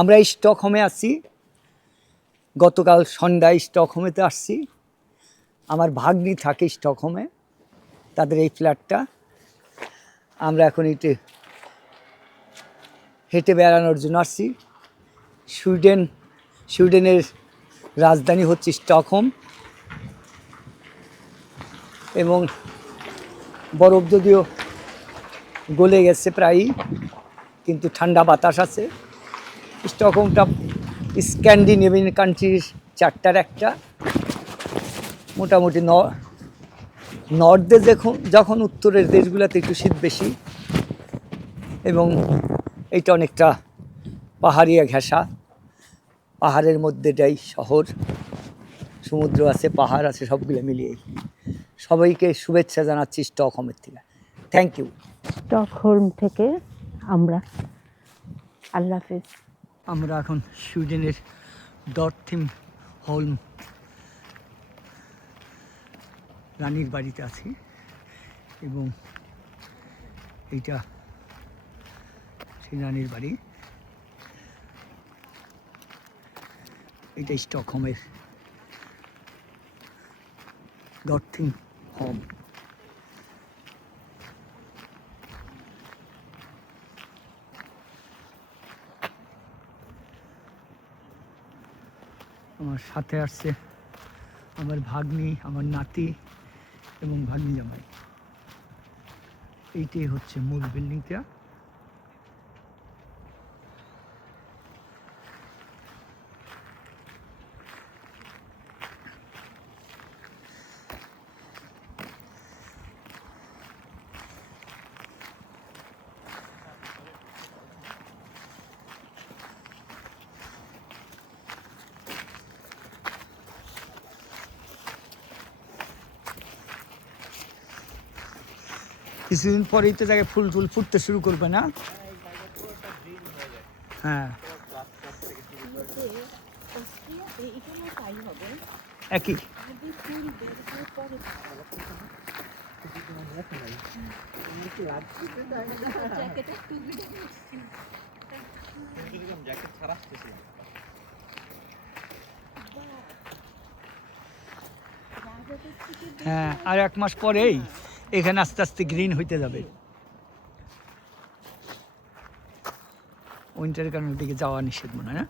আমরা স্টকহোমে আছি, গতকাল সন্ধ্যায় স্টকহোমেতে আসছি। আমার ভাগ্নি থাকে স্টকহোমে, তাদের এই ফ্ল্যাটটা। আমরা এখন একটু হেঁটে বেড়ানোর জন্য আসছি। সুইডেনের রাজধানী হচ্ছে স্টকহোম, এবং বরফ যদিও গলে গেছে প্রায়ই, কিন্তু ঠান্ডা বাতাস আছে। স্টকহোমটা স্ক্যান্ডিনেভিয়ান কান্ট্রির চারটার একটা। মোটামুটি নর্থে যখন উত্তরের দেশগুলোতে একটু শীত বেশি, এবং এইটা অনেকটা পাহাড়িয়া ঘেঁষা, পাহাড়ের মধ্যেটাই শহর, সমুদ্র আছে, পাহাড় আছে, সবগুলো মিলিয়েই। সবাইকে শুভেচ্ছা জানাচ্ছি স্টকহোমের থেকে। Thank you. স্টকহোম থেকে আমরা আল্লাহ হাফেজ। আমরা এখন সুইডেনের ডরথিমহোলম রানীর বাড়িতে আছি, এবং এইটা সেই রানীর বাড়ি। এটা স্টকহোমের ডরথিমহোলম। আমার সাথে আসছে আমার ভাগ্নি, আমার নাতি এবং ভাগ্নি জামাই। এইটাই হচ্ছে মূল বিল্ডিংটা। কিছুদিন পরেই তো জায়গায় ফুল ফুটতে শুরু করবে না? হ্যাঁ, একই। হ্যাঁ, আর 1 মাস পরেই এখানে আস্তে আস্তে গ্রিন হইতে যাবে। উইন্টারের কারণে ওদিকে যাওয়া নিষেধ মনে হয় না?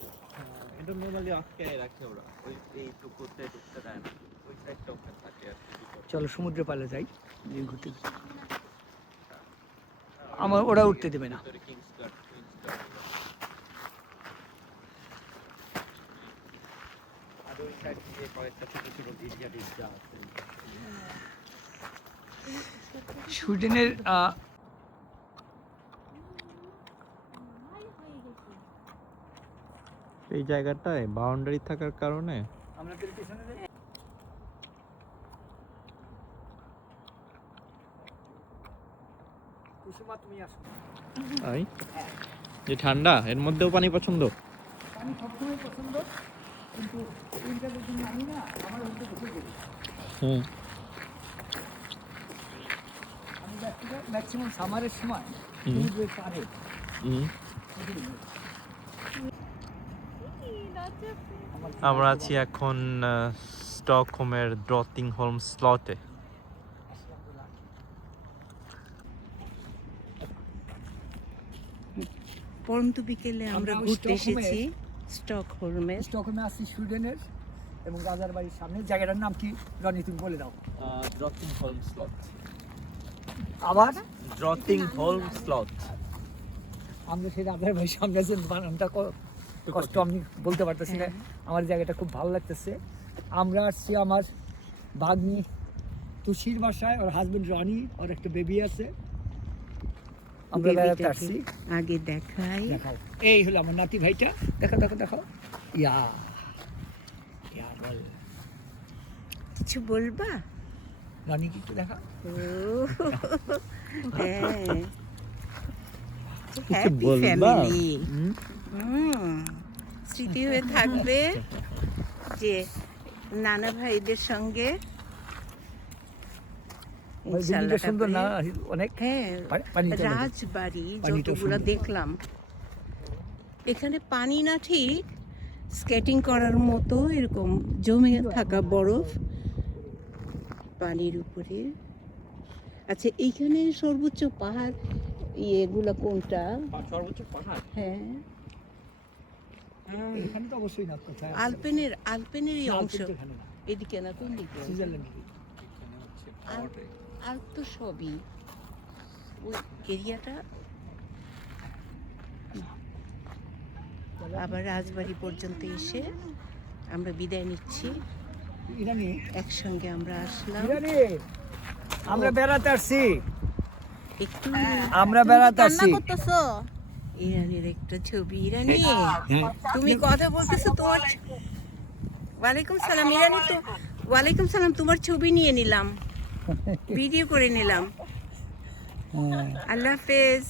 এটা নরমালি আটকায় রাখে ওরা, ওই এই তো করতে দেয় না, ওই সাইডটা ওখানে থাকে আর কি। চলো সমুদ্র পালে যাই, ঘুরতে ঘুরতে। আমার ওরা উঠতে দেবে না। আর ওই সাইড দিয়ে কয়েকটা ছোট ছোট গির্জা টির্জা আছে। সুইডেনের এই জায়গাটায় বাউন্ডারি থাকার কারণে আমরা তো পিছনে যাই। কুসুমা তুমি আসো। তাই যে ঠান্ডা, এর মধ্যেও পানি পছন্দ। পানি সবসময় পছন্দ, কিন্তু উইন্টারের জন্য আমি না, আমার হচ্ছে ঢুকে গেছি। আমি ম্যাক্সিমাম সামারের সময় সমুদ্রের পাড়ে। আমরা আছি এখন স্টকহোমের ড্রটিংহোলম স্লটে। পরন্ত বিকেলে আমরা ঘুরতে এসেছি স্টকহোমে। স্টকহোমে আসছি সুইডেনের, এবং রাজার বাড়ির সামনে। জায়গাটার নাম কি রনি, তুমি বলে দাও। ড্রটিংহোলম স্লট। আবার ড্রটিংহোলম স্লট। আমরা সেই রাজার বাড়ির সামনে আছি, বানানটা কষ্ট আমি বলতে পারতেছি না। আমার জায়গাটা খুব ভালো লাগতেছে। আমরা আসছি আমার ভাগ্নি তুষির বাসায়, ওর হাজবেন্ড রনি, ওর একটা বেবি আছে। আমরা বেড়াতে আসছি। আগে দেখাই, দেখাও, এই হলো আমার নাতি ভাইটা। দেখো দেখো দেখো, ইয়া ইয়া বল, কিছু বলবা? রনি কি একটু দেখা। হ্যাঁ, কিছু হ্যাপি বলবা? ফ্যামিলি। স্মৃতি হয়ে থাকবে যে নানা ভাইদের সঙ্গে। বিল্ডিংটা সুন্দর না অনেক? হ্যাঁ, পানিটা দেখো। রাজবাড়ি পানিটা যতগুলো সুন্দর। দেখলাম এখানে পানি না ঠিক স্কেটিং করার মতো এরকম জমে থাকা বরফ পানির উপরে। আচ্ছা, এইখানে সর্বোচ্চ পাহাড় এগুলা কোনটা? সর্বোচ্চ পাহাড় হ্যাঁ, এখানে তো অবশ্যই না, কোথায় আছে? আলপেনের এই না, অংশ আলপেন তো এখানে না, এদিকে না, কোন দিকে? সুইজারল্যান্ডে। এখানে হচ্ছে আর তো সবই ওই এরিয়াটা। আবার রাজবাড়ি পর্যন্ত এসে আমরা বিদায় নিচ্ছি। ইরানি, একসঙ্গে আমরা আসলাম। ইরানি, আমরা বেড়াতে আসছি, একটু আমরা বেড়াতে আসছি। ইরানের একটা ছবি। ইরানি, তুমি কথা বলতেছো, তোমার ওয়ালাইকুম সালাম। ইরানি তো ওয়ালাইকুম সালাম, তোমার ছবি নিয়ে নিলাম, ভিডিও করে নিলাম। আল্লাহ হাফেজ।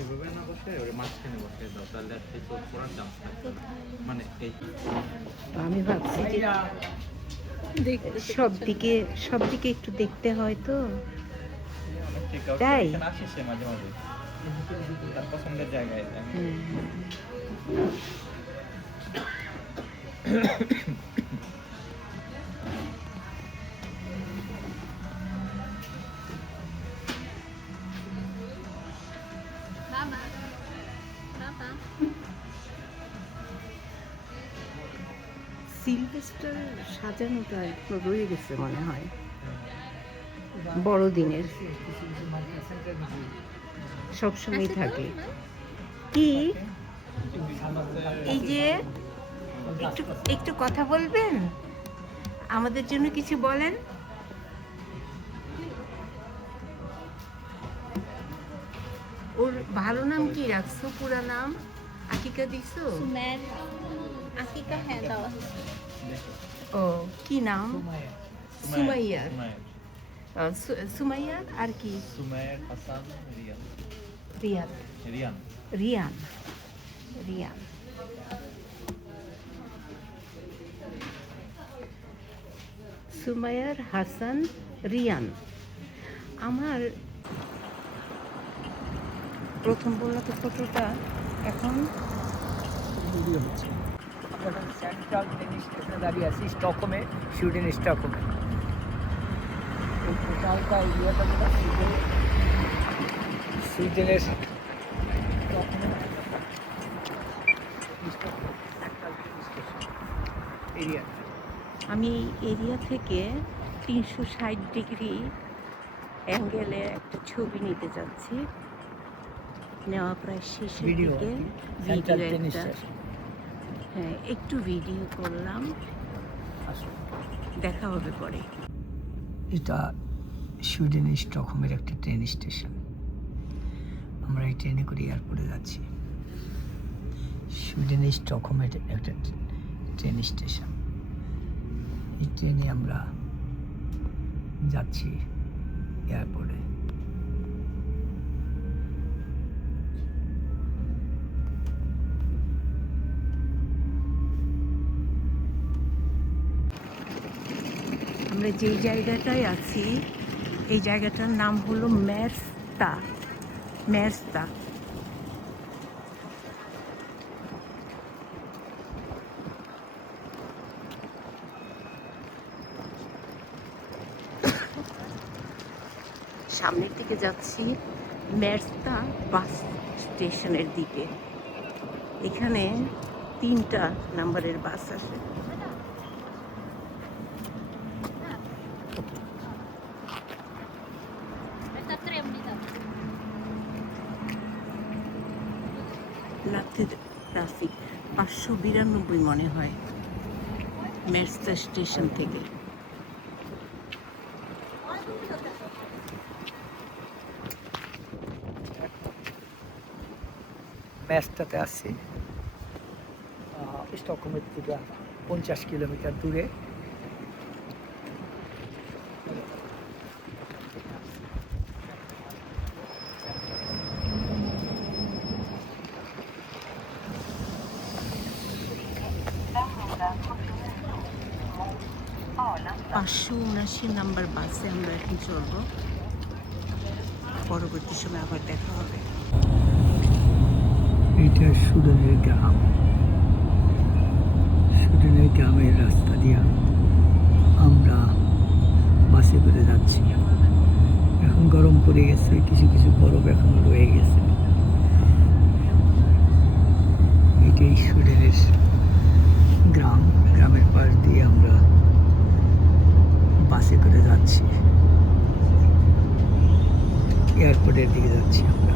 এভাবে না বসে ওর মাঝখানে বসে দাও, তাহলে আর কিছু পড়ার চান্স থাকবে না। মানে এই আমি ভাবছি যে সব দিকে একটু দেখতে হয় তো। ঠিক আছে, তাই? এখানে আসিস মাঝে মাঝে তার পছন্দের জায়গায়। সিলভেস্টার সাজানোটা এখনো রয়ে গেছে মনে হয়, বড়দিনের সবসময় থাকে। কি এই যে একটু একটু কথা বলবেন, আমাদের জন্য কিছু বলেন। ওর ভালো নাম কি রাখছো? পুরা নাম আকিকা দিছো? সুমের আকিকা, হ্যাঁ দেওয়া হয়েছে। ও, কি নাম? সুমাইয়ার। সুমাইয়ার আর কি? সুমাইয়ার হাসান রিয়ান। রিয়াদ। রিয়ান। রিয়ান। রিয়ান। সুমাইয়ার হাসান রিয়ান। আমার প্রথম বললা তো ফটোটা, এখন ভিডিও হচ্ছে। আমরা এখন সেন্ট্রাল ট্রেন স্টেশনে দাঁড়িয়ে আছি, স্টকহোমে, সুইডেন স্টকহোমে। এই টোটালটা এরিয়াটা যেটা সুইডেনের স্টকহোমের সেন্ট্রাল ট্রেন স্টেশন এরিয়া। আমি এই এরিয়া থেকে 360 ডিগ্রি অ্যাঙ্গেলে একটা ছবি নিতে যাচ্ছি। নেওয়া প্রায় শেষের ভিডিও দিকে। সেন্ট্রাল ভিডিও ট্রেন একটা, স্টেশন। হ্যাঁ, একটু ভিডিও করলাম, দেখা হবে পরে। এটা সুইডেনের স্টকহোমের একটা ট্রেন স্টেশন। আমরা এই ট্রেনে করে এয়ারপোর্টে যাচ্ছি। সুইডেনের স্টকহোমের একটা ট্রেন স্টেশন। এই ট্রেনে আমরা যাচ্ছি এয়ারপোর্টে। আমরা যেই জায়গাটায় আছি, এই জায়গাটার নাম হলো মেরস্তা। মেরস্তা। সামনের দিকে যাচ্ছি, মেরস্তা বাস স্টেশনের দিকে। এখানে 3টা নাম্বারের বাস আসে। রাতের ট্রাফিক 592 মনে হয় মেরস্তা স্টেশন থেকে। ম্যাচটাতে আসছি স্টকহোমের থেকে 50 কিলোমিটার দূরে। 579 নাম্বার বাসে আমরা এখন চলবো। পরবর্তী সময় আবার দেখা হবে। এইটা সুডানের গ্রাম। সুডানের গ্রামের রাস্তা দিয়ে আমরা বাসে করে যাচ্ছি। এখন গরম পড়ে গেছে, কিছু কিছু বরফ এখনো রয়ে গেছে। এটাই সুডানের গ্রাম। গ্রামের পাশ দিয়ে আমরা বাসে করে যাচ্ছি, এয়ারপোর্টের দিকে যাচ্ছি আমরা।